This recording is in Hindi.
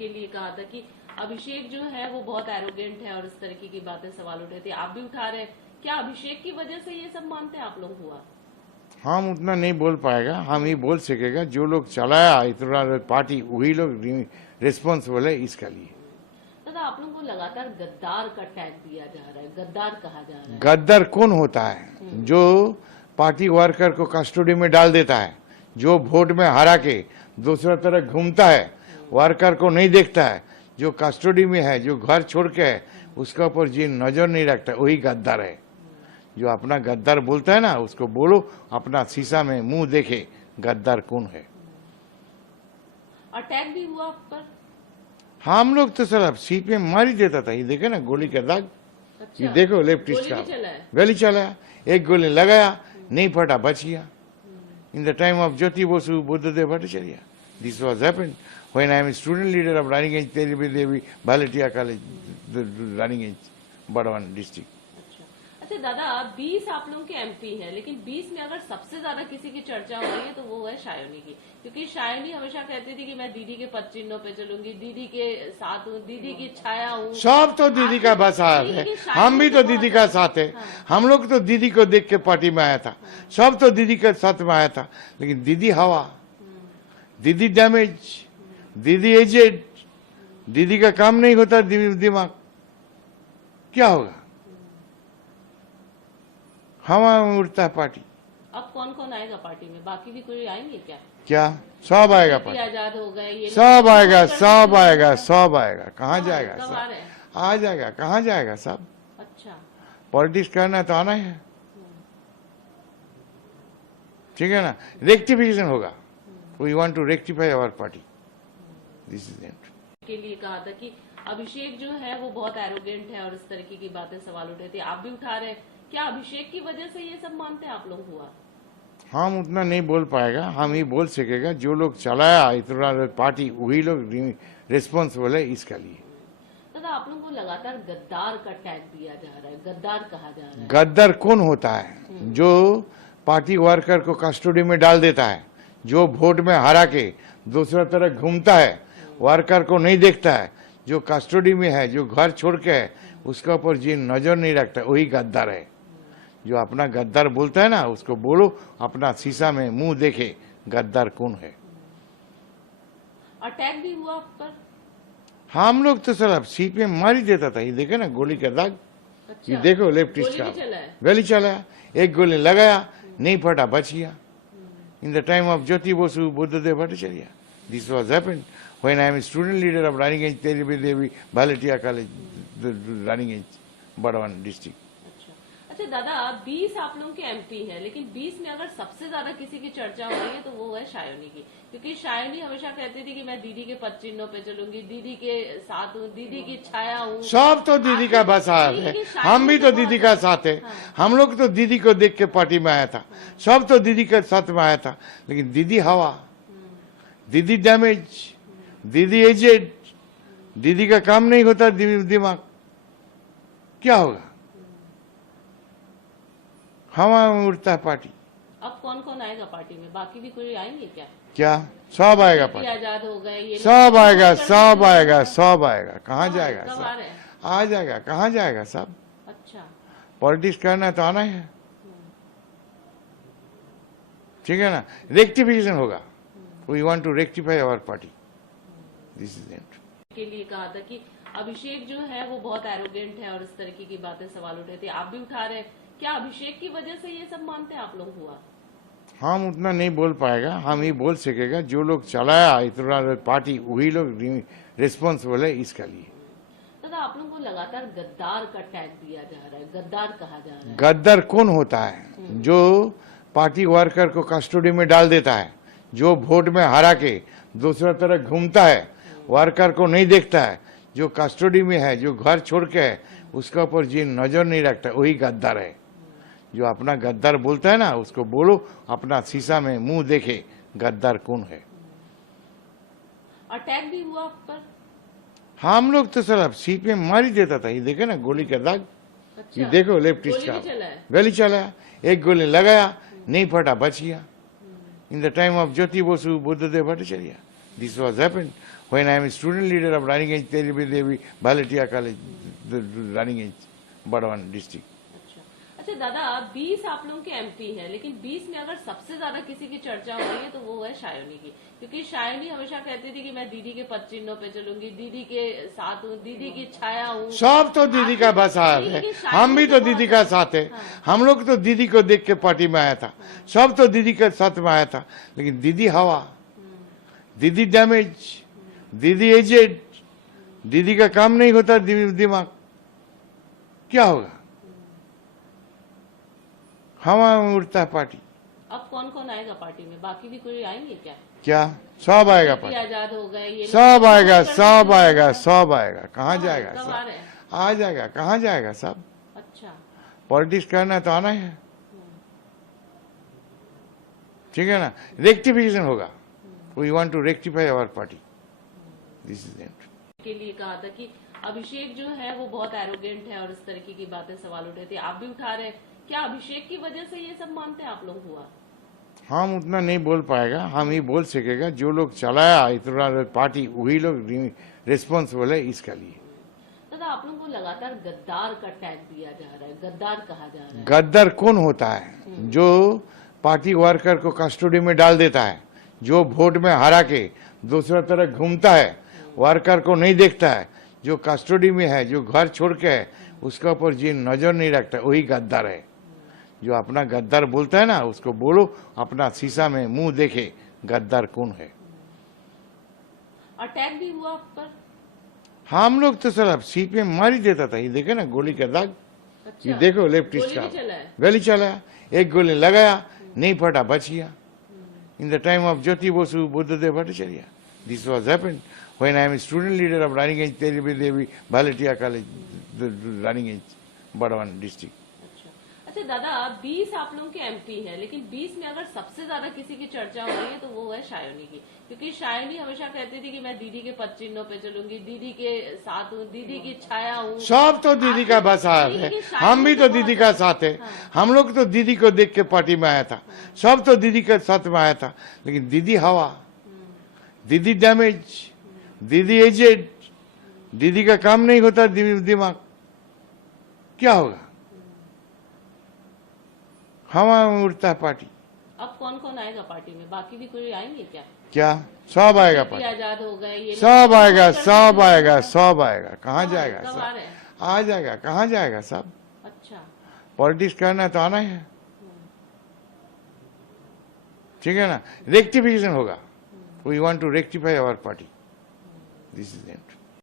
के लिए कहा था कि अभिषेक जो है वो बहुत एरोगेंट है और इस तरीके की बातें सवाल उठे थे, आप भी उठा रहे हैं। क्या अभिषेक की वजह से ये सब मानते हैं आप लोग हुआ? हम उतना नहीं बोल पाएगा, हम ही बोल सकेगा। जो लोग चलाया इतना पार्टी वही लोग रिस्पॉन्सिबल है इसका लिए। दादा, आप लोगों को लगातार गद्दार का टैग दिया जा रहा है, गद्दार कहा जा रहा है। गद्दार कौन होता है? जो पार्टी वर्कर को कस्टडी में डाल देता है, जो वोट में हरा के दूसरा तरफ घूमता है, वर्कर को नहीं देखता है, जो कस्टडी में है, जो घर छोड़ के है, उसका ऊपर जी नजर नहीं रखता, वही गद्दार है। जो अपना गद्दार बोलता है ना, उसको बोलो अपना शीशा में मुंह देखे गद्दार कौन है। अटैक भी हुआ आप पर? हम लोग तो सर सीट में मार ही देता था। ये देखे ना गोली का दाग, अच्छा, ये देखो लेफ्टिस्ट गोली का भी चला है? गोली चला, एक गोली लगाया, नहीं फटा, बच गया। In the time of Jyoti Basu Buddhadeb Bhattacharya, this was happened when I am student leader of Raniganj Teli Devi भालेटिया college, Raniganj Burdwan district. अच्छा दादा, 20 आप लोगों के एमपी हैं, लेकिन 20 में अगर सबसे ज्यादा किसी की चर्चा हो रही है तो वो है शायोनी की, क्योंकि शायोनी हमेशा कहती थी कि मैं दीदी के पद चिन्हों पे चलूंगी, दीदी के साथ हूँ, दीदी की छाया हूँ। सब तो दीदी का बस हाथ है, हम भी तो दीदी का साथ है। हम लोग तो दीदी को देख के पार्टी में आया था, सब तो दीदी के साथ में आया था। लेकिन दीदी हवा, दीदी डैमेज, दीदी एजेड, दीदी का काम नहीं होता दिमाग, क्या होगा? हवा में उड़ता है पार्टी। अब कौन कौन आएगा पार्टी में? बाकी भी कोई आएंगे क्या? क्या सब आएगा पार्टी? आजाद हो गए ये, सब आएगा, सब आएगा, सब आएगा। कहाँ जाएगा कब सब? आ रहे हैं? आ जाएगा, कहाँ जाएगा सब? अच्छा, पॉलिटिक्स करना तो आना ही है, ठीक है ना? रेक्टिफिकेशन होगा। We want to rectify our party, this is it. के लिए कहा था कि अभिषेक जो है वो बहुत एरोगेंट है और इस तरीके की बातें सवाल उठे थे, आप भी उठा रहे हैं। क्या अभिषेक की वजह से ये सब मानते हैं आप लोग हुआ? हम उतना नहीं बोल पाएगा, हम ही बोल सकेगा। जो लोग चलाया इतना पार्टी वही लोग रिस्पॉन्सिबल है इसका लिए। दादा, आप लोगों को लगातार गद्दार का टैग दिया जा रहा है, गद्दार कहा जा रहा है। गद्दार कौन होता है? जो पार्टी वर्कर को कस्टडी में डाल देता है, जो वोट में हरा के दूसरा तरफ घूमता है, वर्कर को नहीं देखता है, जो कस्टडी में है, जो घर छोड़ के है, उसका ऊपर जी नजर नहीं रखता, वही गद्दार है। जो अपना गद्दार बोलता है ना, उसको बोलो अपना शीशा में मुंह देखे गद्दार कौन है। अटैक भी हुआ आप पर? हम लोग तो सर सीट में मार ही देता था। ये देखे ना गोली का दाग, अच्छा, ये देखो लेफ्टिस्ट गोली का भी चला है? गोली चला, एक गोली लगाया, नहीं फटा, बच गया। In the time of Jyoti Basu Buddhadeb Bhattacharya, this was happened when I am student leader of Raniganj Teli Devi भालेटिया college, Raniganj Burdwan district. अच्छा दादा, 20 आप लोगों के एमपी हैं, लेकिन 20 में अगर सबसे ज्यादा किसी की चर्चा हो रही है तो वो है शायोनी की, क्योंकि शायोनी हमेशा कहती थी कि मैं दीदी के पद चिन्हों पे चलूंगी, दीदी के साथ हूँ, दीदी की छाया हूँ। सब तो दीदी का बस हाथ है, हम भी तो दीदी का साथ है। हम लोग तो दीदी को देख के पार्टी में आया था, सब तो दीदी के साथ में आया था। लेकिन दीदी हवा, दीदी डैमेज, दीदी एजेड, दीदी का काम नहीं होता दिमाग, क्या होगा? हवा में उड़ता है पार्टी। अब कौन कौन आएगा पार्टी में? बाकी भी कोई आएंगे क्या? क्या सब आएगा पार्टी? पार्टी? आजाद हो गए ये, सब आएगा, सब आएगा, सब आएगा। कहाँ जाएगा कब आ सब? रहे हैं? आ जाएगा, कहाँ जाएगा सब? अच्छा, पॉलिटिक्स करना तो आना ही है, ठीक है ना? रेक्टिफिकेशन होगा। We want to rectify our party, this is it. के लिए कहा था कि अभिषेक जो है वो बहुत एरोगेंट है और इस तरीके की बातें सवाल उठे थे, आप भी उठा रहे हैं। क्या अभिषेक की वजह से ये सब मानते हैं आप लोग हुआ? हम उतना नहीं बोल पाएगा, हम ही बोल सकेगा। जो लोग चलाया इतना पार्टी वही लोग रिस्पॉन्सिबल है इसका लिए। दादा, आप लोगों को लगातार गद्दार का टैग दिया जा रहा है, गद्दार कहा जा रहा है। गद्दार कौन होता है? जो पार्टी वर्कर को कस्टडी में डाल देता है, जो वोट में हरा के दूसरा तरफ घूमता है, वर्कर को नहीं देखता है, जो कस्टडी में है, जो घर छोड़ के है, उसका ऊपर जी नजर नहीं रखता, वही गद्दार है। जो अपना गद्दार बोलता है ना, उसको बोलो अपना शीशा में मुंह देखे गद्दार कौन है। अटैक भी हुआ आप पर? हम लोग तो सर सीट में मार ही देता था। ये देखे ना गोली का दाग, ये देखो लेफ्टिस्ट गोली का भी चला है? गोली चला, एक गोली लगाया, नहीं फटा, बच गया। In the time of Jyoti Basu Buddhadeb Bhattacharya, this was happened when I am a student leader of Raniganj Teri Devi Bhalatia College, the Raniganj, Badawan district. अच्छा दादा 20 आप लोगों के एमपी हैं, लेकिन 20 में अगर सबसे ज्यादा किसी की चर्चा हो रही है तो वो है शायोनी की, क्योंकि शायोनी हमेशा कहती थी कि मैं दीदी के पद चिन्हों पे चलूंगी, दीदी के साथ हूँ, दीदी की छाया हूँ। सब तो दीदी का बस हाथ है, हम भी तो दीदी का साथ है। हम लोग तो दीदी को देख के पार्टी में आया था, सब तो दीदी के साथ में आया था, लेकिन दीदी हवा, दीदी डैमेज, दीदी एजेड, दीदी का काम नहीं होता दिमाग, क्या होगा? हवा में उड़ता है पार्टी। अब कौन कौन आएगा पार्टी में? बाकी भी कोई आएंगे क्या? क्या सब आएगा पार्टी? आजाद हो गए ये सब आएगा, सब आएगा, सब आएगा। कहाँ जाएगा कब सब? आ रहे हैं? आ जाएगा, कहाँ जाएगा सब? अच्छा पॉलिटिक्स करना है तो आना है, ठीक है ना? रेक्टिफिकेशन होगा। We want to rectify our party, this is it. के लिए कहा था कि अभिषेक जो है वो बहुत एरोगेंट है और इस तरीके की बातें सवाल उठे थे, आप भी उठा रहे हैं, क्या अभिषेक की वजह से ये सब मानते हैं आप लोग हुआ? हम उतना नहीं बोल पाएगा, हम ही बोल सकेगा। जो लोग चलाया इतना पार्टी वही लोग रिस्पॉन्सिबल है इसका लिए। दादा आप लोगों को लगातार गद्दार का टैग दिया जा रहा है, गद्दार कहा जा रहा है। गद्दार कौन होता है? जो पार्टी वर्कर को कस्टडी में डाल देता है, जो वोट में हरा के दूसरा तरफ घूमता है, वर्कर को नहीं देखता है, जो कस्टडी में है, जो घर छोड़ के है, उसका ऊपर जी नजर नहीं रखता, वही गद्दार है। जो अपना गद्दार बोलता है ना, उसको बोलो अपना शीशा में मुंह देखे गद्दार कौन है। अटैक भी हुआ आप पर? हम लोग तो सर सीट में मार ही देता था, ये देखे ना गोली का दाग, अच्छा, ये देखो लेफ्टिस्ट का गोली चलाया, एक गोली लगाया नहीं फटा, बच गया। In the time of Jyoti Basu Buddhadeb Bhattacharya, this was happened when I am student leader of Raniganj Teri Devi भालेटिया college, Raniganj, Burdwan district. अच्छा दादा 20 आप लोगों के एमपी हैं, लेकिन 20 में अगर सबसे ज्यादा किसी की चर्चा हो रही है तो वो है शायोनी की, क्योंकि शायोनी हमेशा कहती थी कि मैं दीदी के पद चिन्हों पे चलूंगी, दीदी के साथ हूँ, दीदी की छाया हूँ। सब तो दीदी का बस हाथ है, हम भी तो दीदी का साथ है। हम लोग तो दीदी को देख के पार्टी में आया था, सब तो दीदी के साथ में आया था, लेकिन दीदी हवा, दीदी डैमेज, दीदी एजेड, दीदी का काम नहीं होता दिमाग, क्या होगा? हवा में उड़ता है पार्टी। अब कौन कौन आएगा पार्टी में? बाकी भी कोई आएंगे क्या? क्या सब आएगा पार्टी? आजाद हो गए ये सब आएगा, सब आएगा, सब आएगा। कहाँ जाएगा कब सब? आ रहे हैं? आ जाएगा, कहाँ जाएगा सब? अच्छा पॉलिटिक्स करना है तो आना है, ठीक है ना? रेक्टिफिकेशन होगा। We want to rectify our party, this is it.